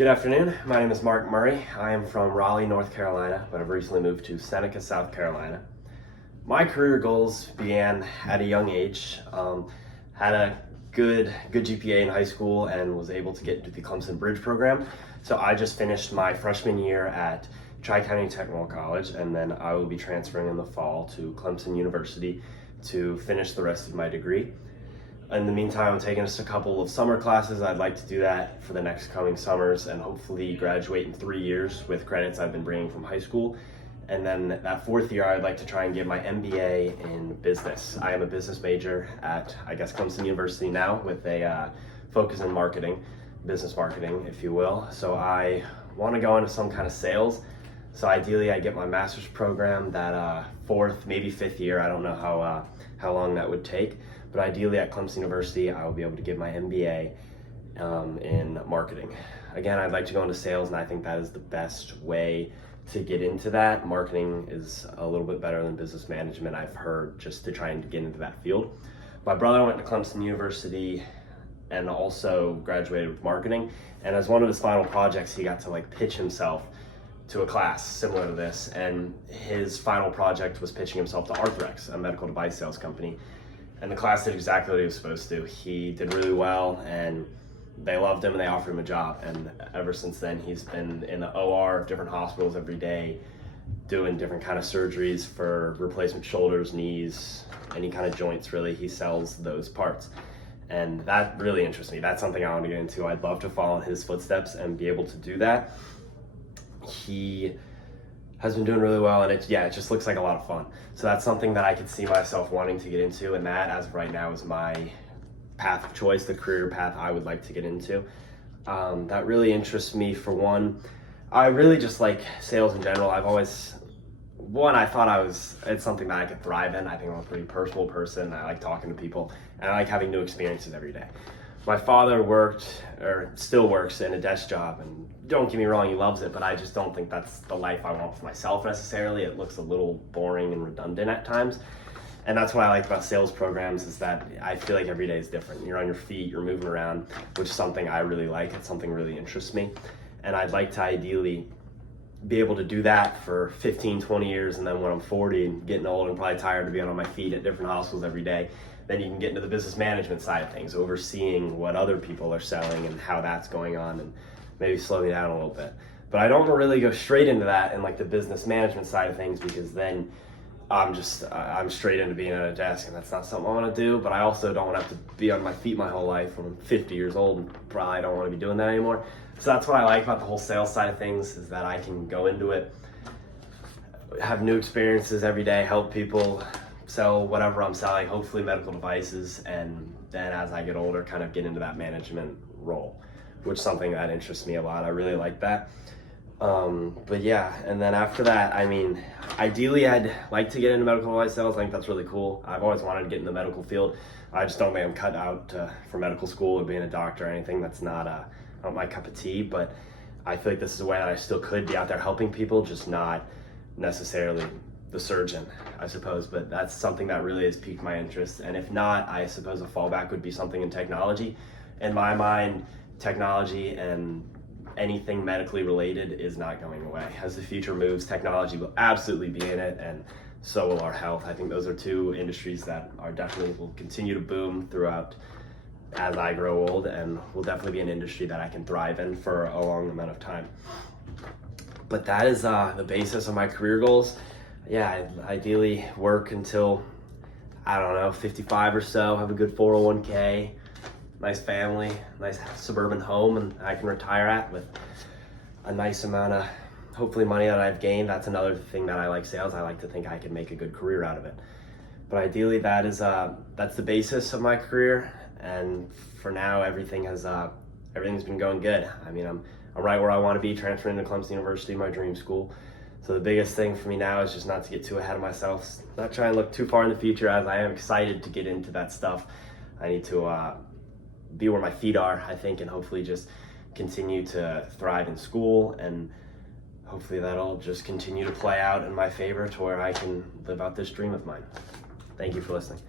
Good afternoon. My name is Mark Murray. I am from Raleigh, North Carolina, but I've recently moved to Seneca, South Carolina. My career goals began at a young age. Had a good GPA in high school and was able to get into the Clemson Bridge program. So I just finished my freshman year at Tri-County Technical College, and then I will be transferring in the fall to Clemson University to finish the rest of my degree. In the meantime, I'm taking just a couple of summer classes. I'd like to do that for the next coming summers and hopefully graduate in 3 years with credits I've been bringing from high school. And then that fourth year, I'd like to try and get my MBA in business. I am a business major at, Clemson University now with a focus in marketing, business marketing, if you will. So I want to go into some kind of sales. So ideally, I get my master's program that fourth, maybe fifth year. I don't know how long that would take. But ideally at Clemson University, I will be able to get my MBA in marketing. Again, I'd like to go into sales, and I think that is the best way to get into that. Marketing is a little bit better than business management, I've heard, just to try and get into that field. My brother went to Clemson University and also graduated with marketing. And as one of his final projects, he got to pitch himself to a class similar to this. And his final project was pitching himself to Arthrex, a medical device sales company. And the class did exactly what he was supposed to. He did really well, and they loved him, and they offered him a job. And ever since then, he's been in the OR of different hospitals every day, doing different kind of surgeries for replacement shoulders, knees, any kind of joints, really. He sells those parts. And that really interests me. That's something I want to get into. I'd love to follow in his footsteps and be able to do that. He has been doing really well, and it just looks like a lot of fun. So that's something that I could see myself wanting to get into, and that, as of right now, is my path of choice, the career path I would like to get into. That really interests me. For one, I really just like sales in general. I thought it's something that I could thrive in. I think I'm a pretty personal person. I like talking to people, and I like having new experiences every day. My father still works in a desk job, and don't get me wrong, he loves it, but I just don't think that's the life I want for myself necessarily. It looks a little boring and redundant at times. And that's what I like about sales programs, is that I feel like every day is different. You're on your feet, you're moving around, which is something I really like. It's something really interests me. And I'd like to ideally be able to do that for 15, 20 years, and then when I'm 40 and getting old and probably tired of being on my feet at different hospitals every day, then you can get into the business management side of things, overseeing what other people are selling and how that's going on, and maybe slow me down a little bit. But I don't want to really go straight into that in the business management side of things, because then I'm straight into being at a desk, and that's not something I want to do. But I also don't want to have to be on my feet my whole life when I'm 50 years old, and probably don't want to be doing that anymore. So that's what I like about the whole sales side of things, is that I can go into it, have new experiences every day, help people sell whatever I'm selling, hopefully medical devices, and then as I get older, kind of get into that management role, which is something that interests me a lot. I really like that. But yeah, and then after that, ideally I'd like to get into medical device sales. I think that's really cool. I've always wanted to get in the medical field. I just don't think I'm cut out for medical school or being a doctor or anything. That's not my cup of tea, but I feel like this is a way that I still could be out there helping people, just not necessarily the surgeon, I suppose. But that's something that really has piqued my interest. And if not, I suppose a fallback would be something in technology. In my mind, technology and anything medically related is not going away. As the future moves, technology will absolutely be in it, and so will our health. I think those are two industries that are definitely will continue to boom throughout as I grow old, and will definitely be an industry that I can thrive in for a long amount of time. But that is the basis of my career goals. Yeah, I'd ideally work until, 55 or so, have a good 401k, nice family, nice suburban home, and I can retire at with a nice amount of, hopefully, money that I've gained. That's another thing that I like sales. I like to think I can make a good career out of it. But ideally, that's the basis of my career. And for now, everything's been going good. I'm right where I want to be, transferring to Clemson University, my dream school. So the biggest thing for me now is just not to get too ahead of myself, not try and look too far in the future, as I am excited to get into that stuff. I need to be where my feet are, I think, and hopefully just continue to thrive in school, and hopefully that'll just continue to play out in my favor to where I can live out this dream of mine. Thank you for listening.